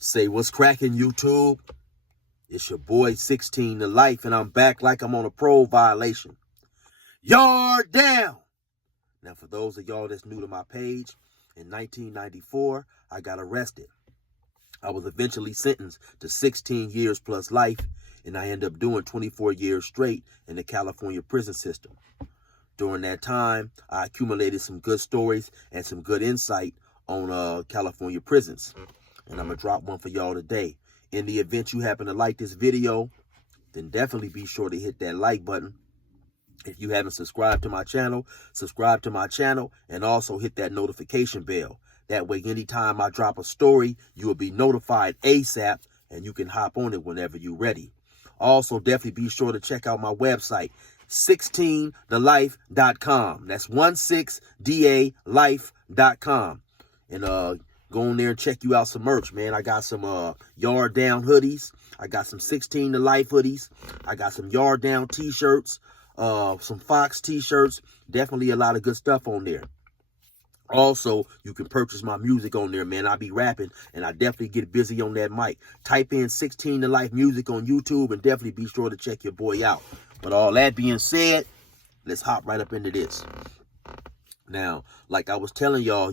Say what's cracking, YouTube? It's your boy 16 to life, and I'm back like I'm on a parole violation. Yard down! Now, for those of y'all that's new to my page, in 1994, I got arrested. I was eventually sentenced to 16 years plus life, and I ended up doing 24 years straight in the California prison system. During that time, I accumulated some good stories and some good insight on California prisons. And I'm going to drop one for y'all today. In the event you happen to like this video, then definitely be sure to hit that like button. If you haven't subscribed to my channel, subscribe to my channel and also hit that notification bell. That way, anytime I drop a story, you will be notified ASAP and you can hop on it whenever you're ready. Also, definitely be sure to check out my website, 16thelife.com. That's 16dalife.com. And go on there and check you out some merch, man. I got some Yard Down hoodies. I got some 16 to Life hoodies. I got some Yard Down t-shirts, some Fox t-shirts. Definitely a lot of good stuff on there. Also, you can purchase my music on there, man. I be rapping, and I definitely get busy on that mic. Type in 16 to Life music on YouTube, and definitely be sure to check your boy out. But all that being said, let's hop right up into this. Now, like I was telling y'all,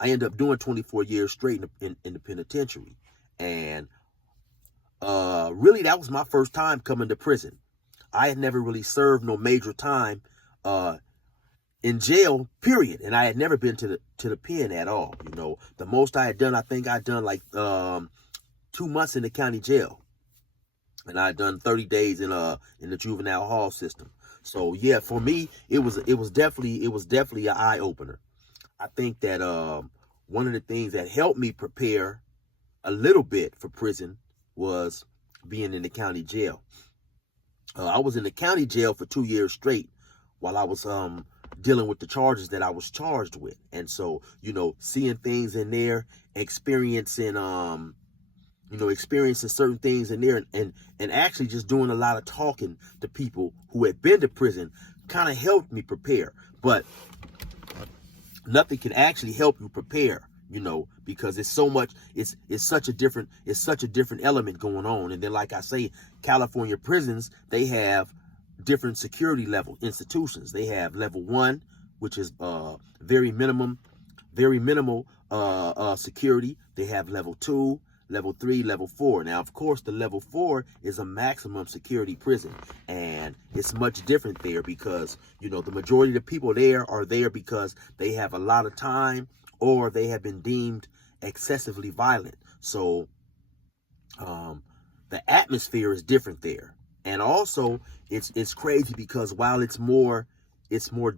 I ended up doing 24 years straight in the penitentiary. And really, that was my first time coming to prison. I had never really served no major time in jail, period. And I had never been to the pen at all. The most I had done, I think I'd done like 2 months in the county jail. And I'd done 30 days in the juvenile hall system. So yeah, for me, it was definitely an eye opener. I think that one of the things that helped me prepare a little bit for prison was being in the county jail. I was in the county jail for 2 years straight while I was dealing with the charges that I was charged with. And so, seeing things in there, experiencing certain things in there and actually just doing a lot of talking to people who had been to prison kind of helped me prepare. But nothing can actually help you prepare, because it's so much, it's such a different element going on. And then, like I say, California prisons, they have different security level institutions. They have level 1, which is very minimal security. They have level 2, level 3, level 4. Now, of course, the level 4 is a maximum security prison, and it's much different there because, the majority of the people there are there because they have a lot of time or they have been deemed excessively violent. So the atmosphere is different there. And also, it's crazy because while it's more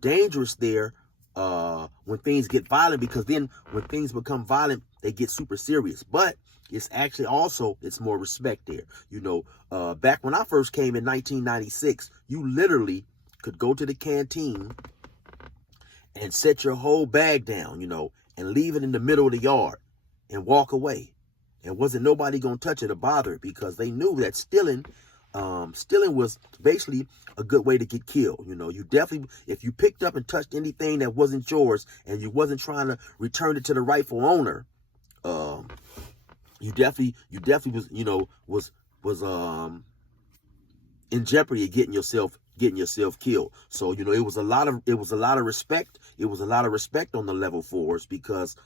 dangerous there when things get violent, because then when things become violent, they get super serious. But it's actually also, it's more respect there. Back when I first came in 1996, you literally could go to the canteen and set your whole bag down, and leave it in the middle of the yard and walk away. And wasn't nobody going to touch it or bother it because they knew that stealing was basically a good way to get killed. You definitely, if you picked up and touched anything that wasn't yours and you wasn't trying to return it to the rightful owner, you definitely was in jeopardy of getting yourself killed. So, it was a lot of respect. It was a lot of respect on the level 4s because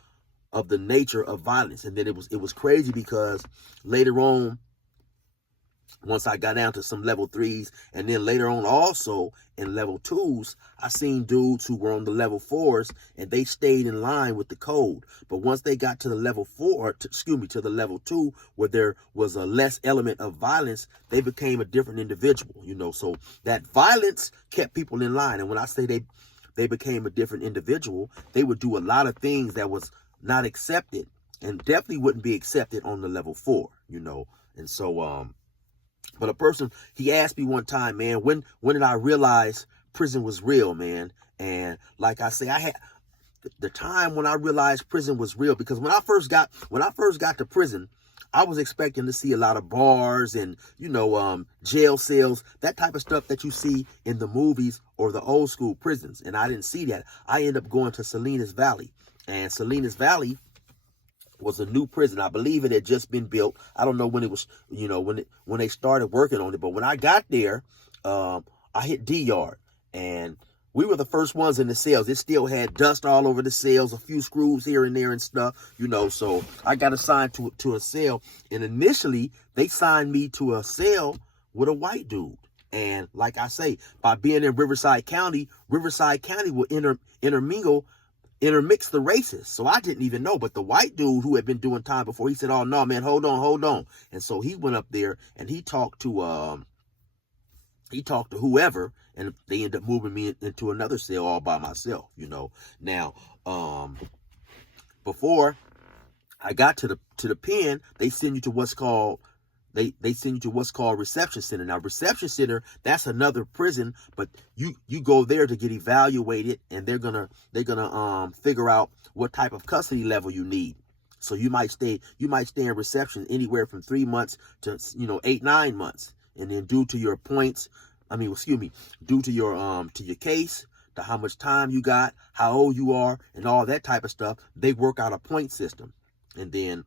of the nature of violence. And then it was crazy because later on, once I got down to some level 3s, and then later on also in level 2s, I seen dudes who were on the level 4s and they stayed in line with the code. But once they got to the level 4, to the level 2, where there was a less element of violence, they became a different individual, So that violence kept people in line. And when I say they became a different individual, they would do a lot of things that was not accepted and definitely wouldn't be accepted on the level 4, And so, but a person, he asked me one time, man, when did I realize prison was real, man? And like I say, I had the time when I realized prison was real, because when I first got to prison, I was expecting to see a lot of bars and, jail cells, that type of stuff that you see in the movies or the old school prisons. And I didn't see that. I ended up going to Salinas Valley, and Salinas Valley was a new prison. I believe it had just been built. I don't know when it was, when they started working on it. But when I got there, I hit D yard, and we were the first ones in the cells. It still had dust all over the cells, a few screws here and there and stuff, so I got assigned to a cell. And initially, they signed me to a cell with a white dude. And like I say, by being in Riverside County will intermix the races. So I didn't even know. But the white dude who had been doing time before, he said, "Oh no, man, hold on." And so he went up there and he talked to whoever, and they ended up moving me into another cell all by myself, Now, before I got to the pen, they send you to what's called reception center. Now, reception center, that's another prison, but you go there to get evaluated, and they're gonna figure out what type of custody level you need. So you might stay in reception anywhere from 3 months to 8-9 months, and then due to your points, due to your case, to how much time you got, how old you are, and all that type of stuff, they work out a point system. And then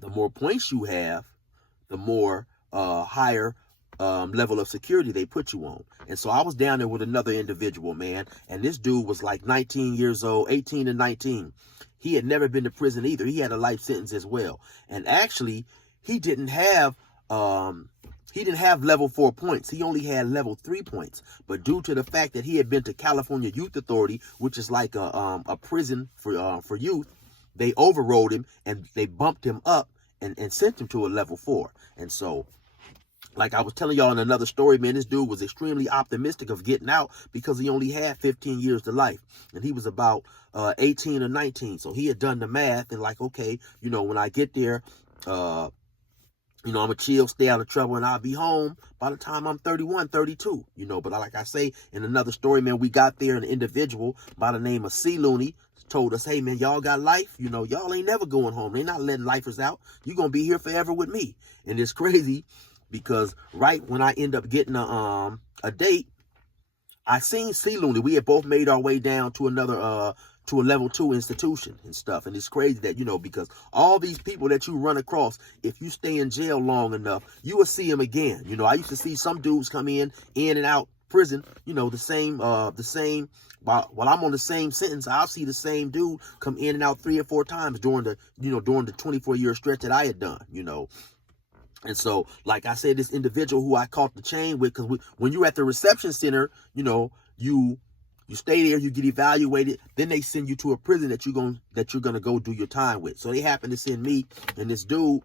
the more points you have, the more higher level of security they put you on. And so I was down there with another individual, man, and this dude was like 19 years old, 18 and 19. He had never been to prison either. He had a life sentence as well. And actually, he didn't have level 4 points. He only had level 3 points. But due to the fact that he had been to California Youth Authority, which is like a prison for youth, they overrode him and they bumped him up and sent him to a level 4. And so, like I was telling y'all in another story, man, this dude was extremely optimistic of getting out because he only had 15 years to life. And he was about 18 or 19. So he had done the math and like, okay, when I get there, I'm going to chill, stay out of trouble, and I'll be home by the time I'm 31, 32, But like I say, in another story, man, we got there, an individual by the name of C. Looney told us, "Hey, man, y'all got life? Y'all ain't never going home. They not letting lifers out. You're going to be here forever with me." And it's crazy because right when I end up getting a date, I seen C. Looney. We had both made our way down to another to a level 2 institution and stuff. And it's crazy that, because all these people that you run across, if you stay in jail long enough, you will see them again. I used to see some dudes come in and out prison, the same, while I'm on the same sentence, I'll see the same dude come in and out 3 or 4 times during the 24-year stretch that I had done, And so, like I said, this individual who I caught the chain with, because when you're at the reception center, you stay there, you get evaluated, then they send you to a prison that you're gonna go do your time with. So they happened to send me and this dude.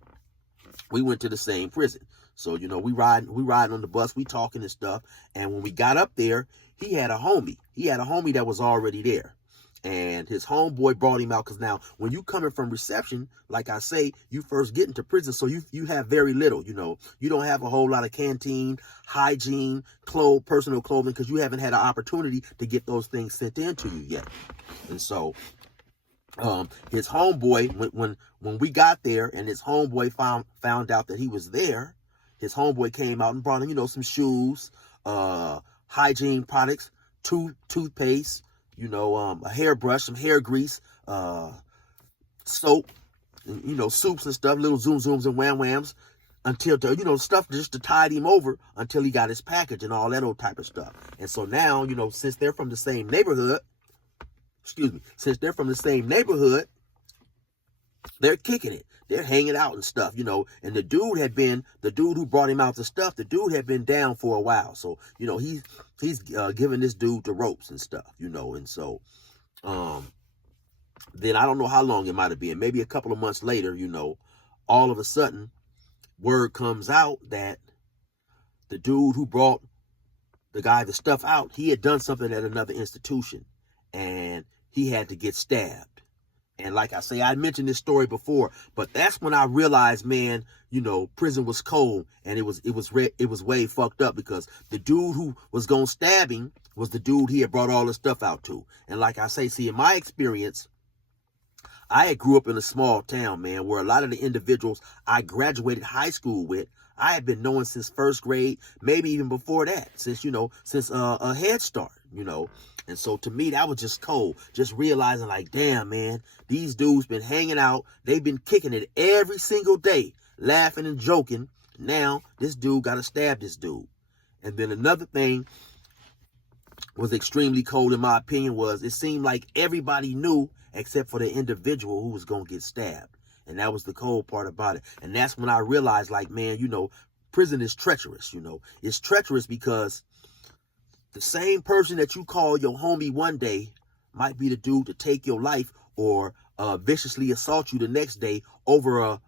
We went to the same prison. So we riding on the bus, we talking and stuff. And when we got up there, he had a homie. He had a homie that was already there. And his homeboy brought him out, because now when you coming from reception, like I say, you first get into prison, so you have very little, you don't have a whole lot of canteen, hygiene, personal clothing, because you haven't had an opportunity to get those things sent in to you yet. And so his homeboy, when we got there and his homeboy found out that he was there, his homeboy came out and brought him, some shoes, hygiene products, toothpaste, a hairbrush, some hair grease, soap, and, soups and stuff, little zooms and whams, until, stuff just to tide him over until he got his package and all that old type of stuff. And so now, since they're from the same neighborhood, they're kicking it. They're hanging out and stuff, and the dude who brought him out the stuff, the dude had been down for a while. So, he's giving this dude the ropes and stuff, and so, then I don't know how long it might have been, maybe a couple of months later, all of a sudden, word comes out that the dude who brought the guy the stuff out, he had done something at another institution, and he had to get stabbed. And like I say, I mentioned this story before, but that's when I realized, man, prison was cold, and it was way fucked up, because the dude who was gonna stab him was the dude he had brought all the stuff out to. And like I say, see, in my experience, I had grew up in a small town, man, where a lot of the individuals I graduated high school with, I had been knowing since first grade, maybe even before that, since a Head Start, And so to me, that was just cold. Just realizing like, damn, man, these dudes been hanging out. They've been kicking it every single day, laughing and joking. Now this dude got to stab this dude. And then another thing was extremely cold in my opinion was it seemed like everybody knew except for the individual who was going to get stabbed. And that was the cold part about it. And that's when I realized like, man, you know, prison is treacherous, you know. It's treacherous because the same person that you call your homie one day might be the dude to take your life or viciously assault you the next day over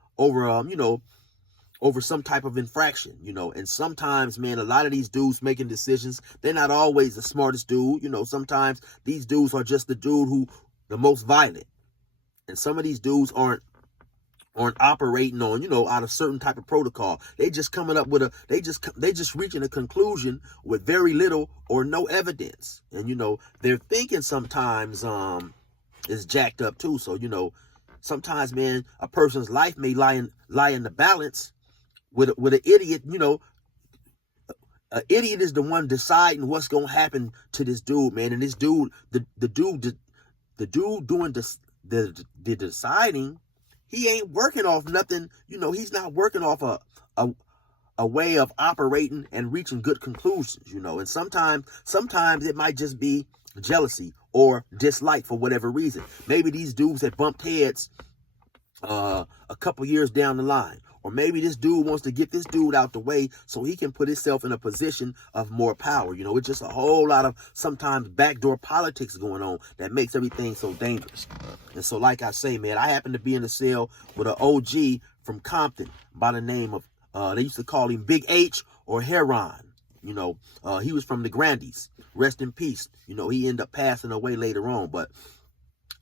some type of infraction, you know. And sometimes, man, a lot of these dudes making decisions, they're not always the smartest dude, you know. Sometimes these dudes are just the dude who the most violent. And some of these dudes aren't operating on, you know, out of certain type of protocol. They just coming up with they just reaching a conclusion with very little or no evidence. And, you know, their thinking sometimes is jacked up too. So, you know, sometimes, man, a person's life may lie in the balance with an idiot. You know, an idiot is the one deciding what's going to happen to this dude, man. And this dude, the dude doing the deciding, he ain't working off nothing, you know. He's not working off a way of operating and reaching good conclusions, you know. And sometimes it might just be jealousy or dislike for whatever reason. Maybe these dudes had bumped heads a couple years down the line. Or maybe this dude wants to get this dude out the way so he can put himself in a position of more power. You know, it's just a whole lot of sometimes backdoor politics going on that makes everything so dangerous. And so, like I say, man, I happen to be in a cell with an OG from Compton by the name of, they used to call him Big H or Heron. You know, he was from the Grandies. Rest in peace. You know, he ended up passing away later on. But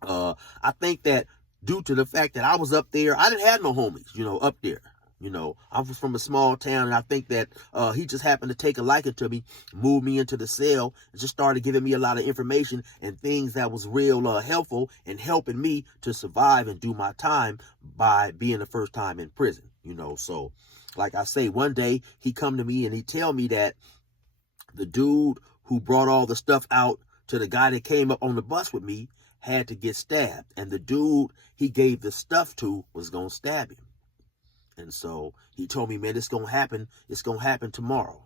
I think that due to the fact that I was up there, I didn't have no homies, you know, up there. You know, I was from a small town, and I think that he just happened to take a liking to me, moved me into the cell, and just started giving me a lot of information and things that was real helpful in helping me to survive and do my time by being the first time in prison, you know. So, like I say, one day he come to me and he tell me that the dude who brought all the stuff out to the guy that came up on the bus with me had to get stabbed, and the dude he gave the stuff to was gonna stab him. And so he told me, man, it's gonna happen tomorrow.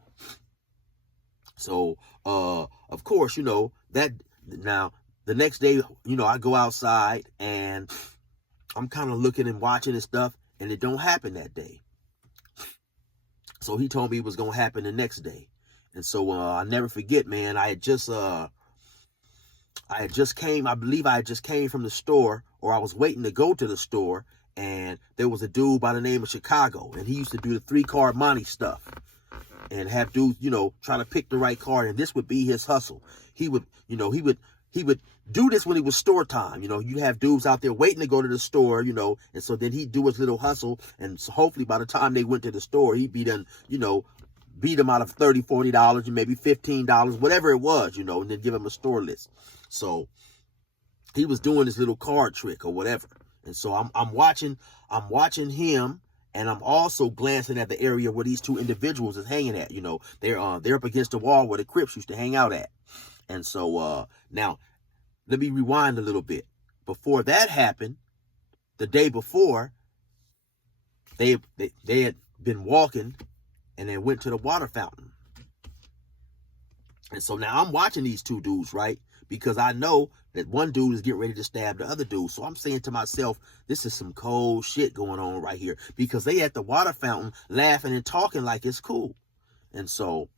So of course, you know, that now the next day, you know, I go outside and I'm kind of looking and watching and stuff, and it don't happen that day. So he told me it was gonna happen the next day. And so I never forget, man, I just came from the store, or I was waiting to go to the store, and there was a dude by the name of Chicago, and he used to do the 3-card Monty stuff and have dudes, you know, try to pick the right card, and this would be his hustle. He would do this when it was store time. You know, you'd have dudes out there waiting to go to the store, you know, and so then he'd do his little hustle, and so hopefully by the time they went to the store, he'd be done, you know, beat them out of $30, $40, and maybe $15, whatever it was, you know, and then give them a store list. So he was doing this little card trick or whatever. And so I'm watching him, and I'm also glancing at the area where these two individuals is hanging at. You know, they're up against the wall where the Crips used to hang out at. And so now let me rewind a little bit. Before that happened, the day before, they had been walking and they went to the water fountain. And so now I'm watching these two dudes, right? Because I know that one dude is getting ready to stab the other dude. So I'm saying to myself, this is some cold shit going on right here. Because they at the water fountain laughing and talking like it's cool. And so,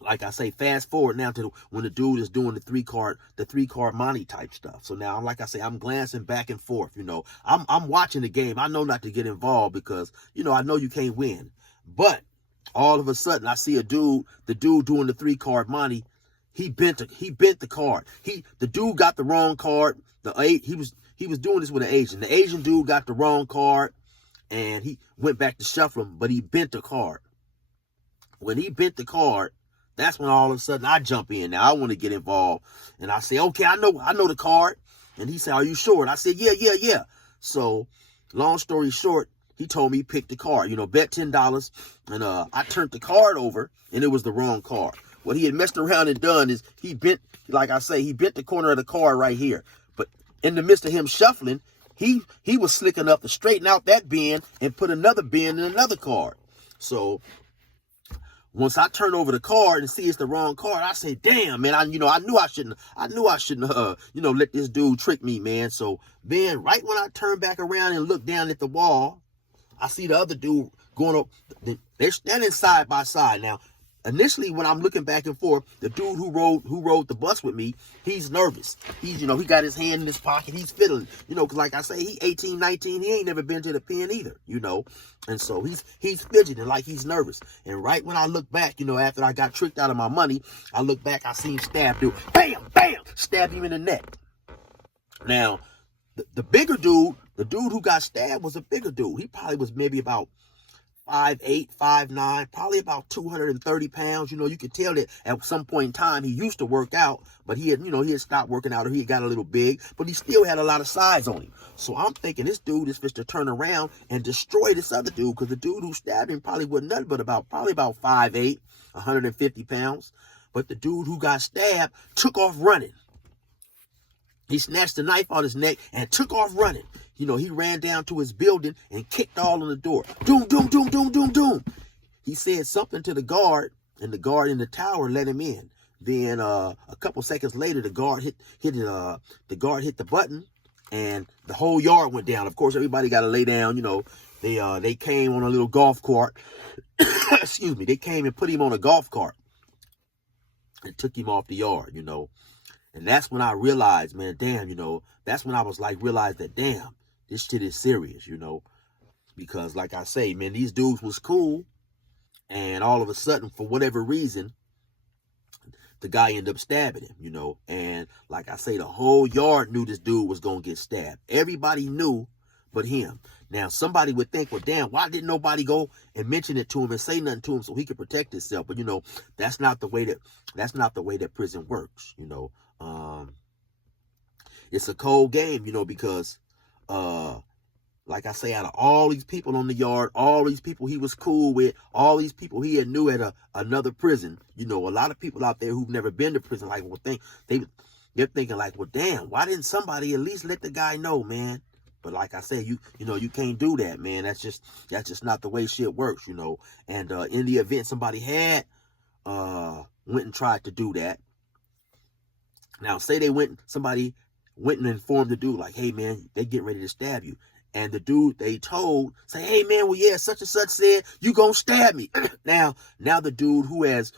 like I say, fast forward now to when the dude is doing the 3-card Monty type stuff. So now, like I say, I'm glancing back and forth, you know. I'm watching the game. I know not to get involved because, you know, I know you can't win. But all of a sudden, I see the dude doing the 3-card Monty. He bent the card. The dude got the wrong card. He was doing this with an Asian. The Asian dude got the wrong card, and he went back to shuffle him, but he bent the card. When he bent the card, that's when all of a sudden I jump in. Now I want to get involved, and I say, okay, I know the card. And he said, are you sure? And I said, yeah. So, long story short, he told me pick the card. You know, bet $10, and I turned the card over, and it was the wrong card. what he had messed around and done is he bent, like I say, he bent the corner of the car right here. But in the midst of him shuffling, he was slick enough to straighten out that bend and put another bend in another card. So once I turn over the card and see it's the wrong card, I say, damn, man, I knew I shouldn't, let this dude trick me, man. So then right when I turn back around and look down at the wall, I see the other dude going up. They're standing side by side. Now, initially, when I'm looking back and forth, the dude who rode the bus with me, he's nervous. He's, he got his hand in his pocket. He's fiddling, because like I say, he 18, 19. He ain't never been to the pen either, And so he's fidgeting like he's nervous. And right when I look back, after I got tricked out of my money, I look back, I see him stab dude. Bam, bam, stab him in the neck. Now, the bigger dude, the dude who got stabbed was a bigger dude. He probably was maybe about 5'8", 5'9", probably about 230 pounds. You could tell that at some point in time he used to work out, but he had stopped working out, or he had got a little big, but he still had a lot of size on him. So I'm thinking this dude is supposed to turn around and destroy this other dude, because the dude who stabbed him probably wasn't nothing but about 5'8", 150 pounds. But the dude who got stabbed took off running. He snatched the knife out his neck and took off running. He ran down to his building and kicked all on the door. Doom, doom, doom, doom, doom, doom. He said something to the guard, and the guard in the tower let him in. Then a couple seconds later, the guard hit the button, and the whole yard went down. Of course, everybody got to lay down. They came on a little golf cart. Excuse me. They came and put him on a golf cart and took him off the yard. And that's when I realized, man, damn, that's when I was like, realized that, damn, this shit is serious, because like I say, man, these dudes was cool. And all of a sudden, for whatever reason, the guy ended up stabbing him, and like I say, the whole yard knew this dude was going to get stabbed. Everybody knew but him. Now, somebody would think, well, damn, why didn't nobody go and mention it to him and say nothing to him so he could protect himself? But, that's not the way that prison works, It's a cold game, because, like I say, out of all these people on the yard, all these people he was cool with, all these people he had knew at another prison, a lot of people out there who've never been to prison, like, they're thinking like, well, damn, why didn't somebody at least let the guy know, man? But like I said, you can't do that, man. That's just not the way shit works, And in the event somebody had went and tried to do that. Now, say somebody went and informed the dude, like, hey, man, they getting ready to stab you. And the dude they told, say, hey, man, well, yeah, such and such said, you gonna stab me. Now the dude who has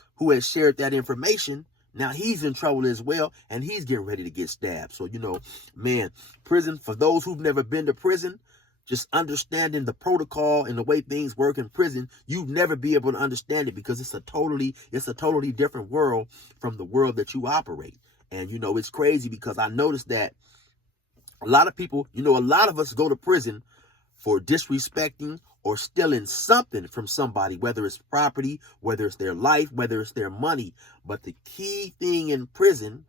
shared that information, now he's in trouble as well, and he's getting ready to get stabbed. So, man, prison, for those who've never been to prison, just understanding the protocol and the way things work in prison, you'd never be able to understand it, because it's a totally different world from the world that you operate. And, it's crazy, because I noticed that a lot of people, a lot of us go to prison for disrespecting or stealing something from somebody, whether it's property, whether it's their life, whether it's their money. But the key thing in prison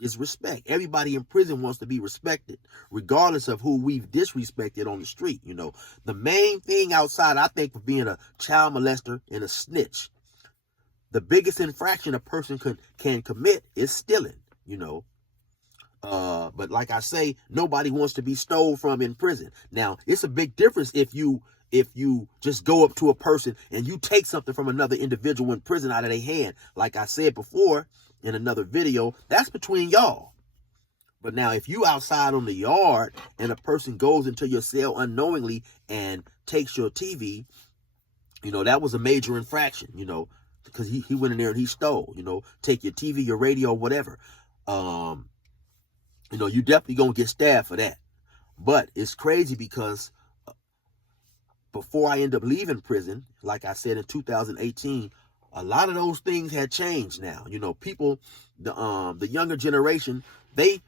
is respect. Everybody in prison wants to be respected, regardless of who we've disrespected on the street. The main thing outside, I think, of being a child molester and a snitch, the biggest infraction a person can commit is stealing, But like I say, nobody wants to be stole from in prison. Now, it's a big difference if you just go up to a person and you take something from another individual in prison out of their hand. Like I said before in another video, that's between y'all. But now, if you outside on the yard and a person goes into your cell unknowingly and takes your TV, that was a major infraction, because he went in there and he stole, take your TV, your radio, whatever. You definitely gonna get stabbed for that. But it's crazy, because before I end up leaving prison, like I said, in 2018, a lot of those things had changed now. People, the younger generation, they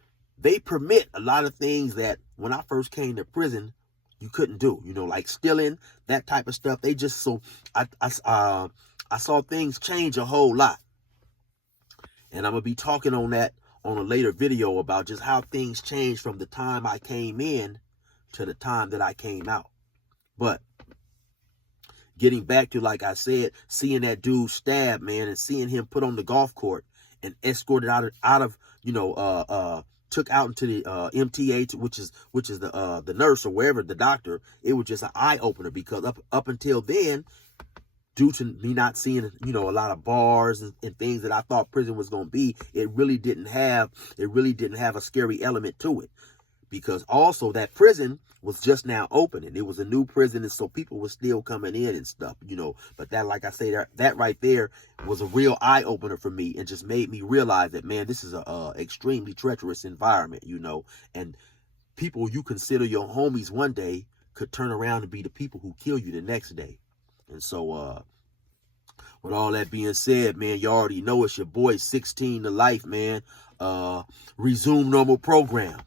permit a lot of things that when I first came to prison, you couldn't do, like stealing, that type of stuff. They just, so I saw things change a whole lot. And I'm going to be talking on that on a later video about just how things changed from the time I came in to the time that I came out. But getting back to, like I said, seeing that dude stabbed, man, and seeing him put on the golf court and escorted out of took out into the MTA, which is the nurse or wherever, the doctor. It was just an eye opener, because up until then, due to me not seeing, a lot of bars and things that I thought prison was going to be, it really didn't have a scary element to it. Because also that prison was just now opening. It was a new prison, and so people were still coming in and stuff, But that, like I say, that right there was a real eye-opener for me, and just made me realize that, man, this is a extremely treacherous environment, And people you consider your homies one day could turn around and be the people who kill you the next day. And so, with all that being said, man, you already know it's your boy 16 to life, man. Resume normal program.